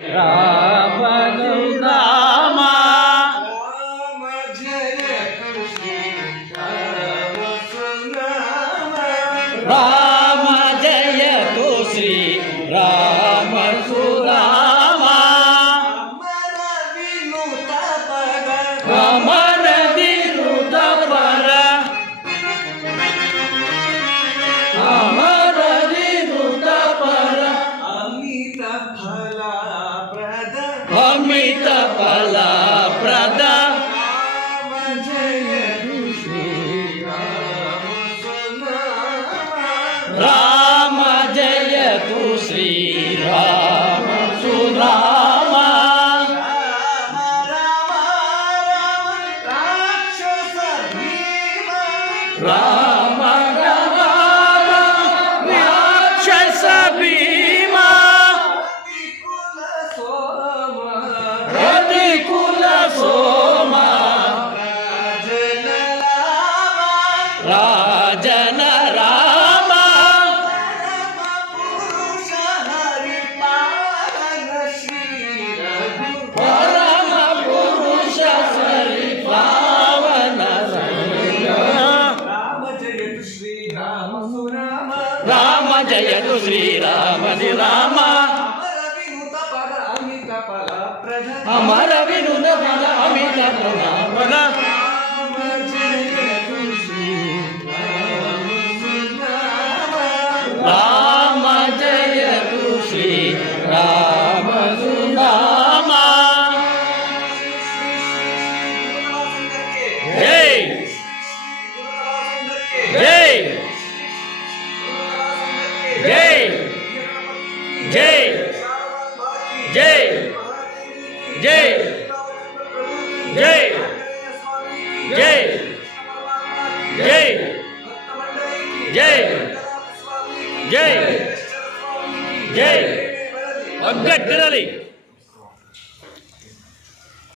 రామను రామ రామ జయతు శ్రీరామ సునామ రామ జయతు శ్రీ రామ సురామ అమర వినుత పద అమర వినుత పర అమర వినుత పర అమిత ఫల ప్రద అమిత ఫల ప్రద రామ జయతు శ్రీరామ సునామ రామ జయతు శ్రీ రామ సురామ రామ రామ రామ రాక్షస భీమ రామ రామ రాక్షస భీమ వికుల సోమ రతికుల సోమ రాజన రామ రాజన రామ పరమ పురుష హరి పాలన శ్రీ రఘు పరమ పురుష సరి పావన రామ జయతు శ్రీ రామ సురామ రామ జయతు శ్రీరామని రామ అమర వినుత పద అమిత ఫల ప్రద అమర వినుద ఫల అమిత ప్రదాపన రామ జయతు శ్రీ రామ సునామ రామ జయతు శ్రీ రామ సునామ జై జై జై జై జై జై జై జై జై జై జై జై ఒగ్గట్టిరలి